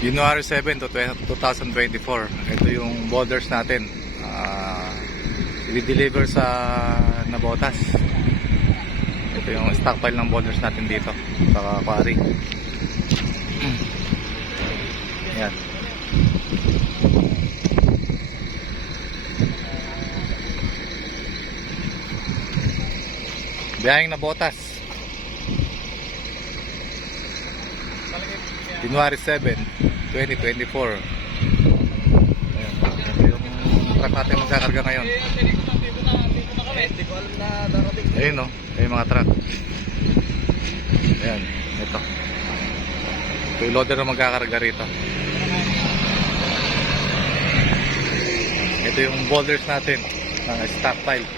January 7 to 2024. Ito yung boulders natin. I-deliver sa Navotas. Ito yung stockpile ng boulders natin dito sa quarry. Yan. Biyaheng Navotas. January 7, 2024. Ayan. Ito yung truck natin magkakarga ngayon. Ayun no, yung mga truck. Ayan, ito. Ito yung loader na magkakarga rito. Ito yung boulders natin, stockpile.